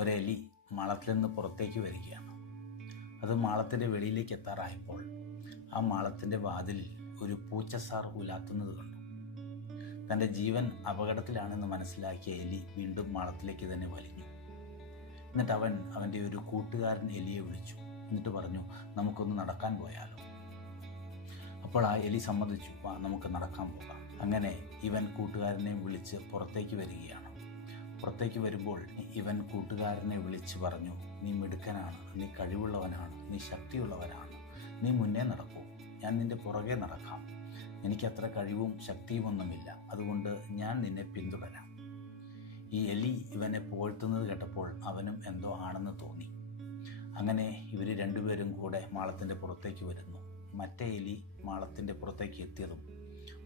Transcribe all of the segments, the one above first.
ഒരെലി മാളത്തിൽ നിന്ന് പുറത്തേക്ക് വരികയാണ്. അത് മാളത്തിൻ്റെ വെളിയിലേക്ക് എത്താറായപ്പോൾ ആ മാളത്തിൻ്റെ വാതിലിൽ ഒരു പൂച്ചസാർ ഉലാത്തുന്നത് കണ്ടു. തൻ്റെ ജീവൻ അപകടത്തിലാണെന്ന് മനസ്സിലാക്കിയ എലി വീണ്ടും മാളത്തിലേക്ക് തന്നെ വലിഞ്ഞു. എന്നിട്ട് അവൻ്റെ ഒരു കൂട്ടുകാരൻ എലിയെ വിളിച്ചു. എന്നിട്ട് പറഞ്ഞു, നമുക്കൊന്ന് നടക്കാൻ പോയാലോ. അപ്പോൾ ആ എലി സമ്മതിച്ചു, നമുക്ക് നടക്കാൻ പോകാം. അങ്ങനെ ഇവൻ കൂട്ടുകാരനെ വിളിച്ച് പുറത്തേക്ക് വരികയാണ്. പുറത്തേക്ക് വരുമ്പോൾ ഇവൻ കൂട്ടുകാരനെ വിളിച്ച് പറഞ്ഞു, നീ മിടുക്കനാണ്, നീ കഴിവുള്ളവനാണ്, നീ ശക്തിയുള്ളവനാണ്, നീ മുന്നേ നടക്കൂ, ഞാൻ നിൻ്റെ പുറകെ നടക്കാം. എനിക്കത്ര കഴിവും ശക്തിയുമൊന്നുമില്ല, അതുകൊണ്ട് ഞാൻ നിന്നെ പിന്തുടരാം. ഈ എലി ഇവനെ പുകഴ്ത്തുന്നത് കേട്ടപ്പോൾ അവനും എന്തോ ആണെന്ന് തോന്നി. അങ്ങനെ ഇവർ രണ്ടുപേരും കൂടെ മാളത്തിൻ്റെ പുറത്തേക്ക് വരുന്നു. മറ്റേ എലി മാളത്തിൻ്റെ പുറത്തേക്ക് എത്തിയതും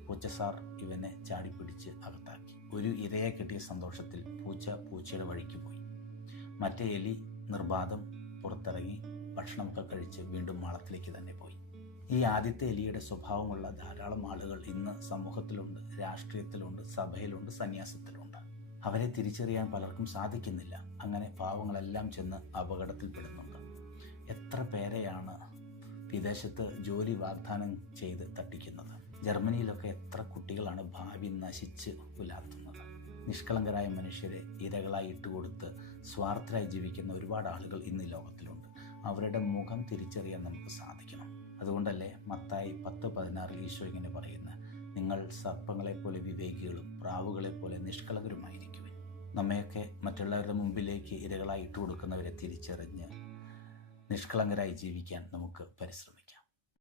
പൂച്ചസാർ ഇവനെ ചാടിപ്പിടിച്ച് അകത്താക്കി. ഒരു ഇരയെ കിട്ടിയ സന്തോഷത്തിൽ പൂച്ചയുടെ വഴിക്ക് പോയി. മറ്റേ എലി നിർബാധം പുറത്തിറങ്ങി ഭക്ഷണമൊക്കെ കഴിച്ച് വീണ്ടും മാളത്തിലേക്ക് തന്നെ പോയി. ഈ ആദ്യത്തെ എലിയുടെ സ്വഭാവമുള്ള ധാരാളം ആളുകൾ ഇന്ന് സമൂഹത്തിലുണ്ട്, രാഷ്ട്രീയത്തിലുണ്ട്, സഭയിലുണ്ട്, സന്യാസത്തിലുണ്ട്. അവരെ തിരിച്ചറിയാൻ പലർക്കും സാധിക്കുന്നില്ല. അങ്ങനെ പാവങ്ങളെല്ലാം ചെന്ന് അപകടത്തിൽപ്പെടുന്നുണ്ട്. എത്ര പേരെയാണ് വിദേശത്ത് ജോലി വാഗ്ദാനം ചെയ്ത് തട്ടിക്കുന്നത്. ജർമ്മനിയിലൊക്കെ എത്ര കുട്ടികളാണ് ഭാവി നശിച്ച് പുലാത്തുന്നത്. നിഷ്കളങ്കരായ മനുഷ്യരെ ഇരകളായി ഇട്ടുകൊടുത്ത് സ്വാർത്ഥരായി ജീവിക്കുന്ന ഒരുപാട് ആളുകൾ ഇന്ന് ലോകത്തിലുണ്ട്. അവരുടെ മുഖം തിരിച്ചറിയാൻ നമുക്ക് സാധിക്കണം. അതുകൊണ്ടല്ലേ മത്തായി 10:16 ഈശോ ഇങ്ങനെ പറയുന്നത്, നിങ്ങൾ സർപ്പങ്ങളെപ്പോലെ വിവേകികളും പ്രാവുകളെപ്പോലെ നിഷ്കളങ്കരുമായിരിക്കുവിൻ. നമ്മയൊക്കെ മറ്റുള്ളവരുടെ മുമ്പിലേക്ക് ഇരകളായി ഇട്ടുകൊടുക്കുന്നവരെ തിരിച്ചറിഞ്ഞ് നിഷ്കളങ്കരായി ജീവിക്കാൻ നമുക്ക് പരിശ്രമിക്കാം.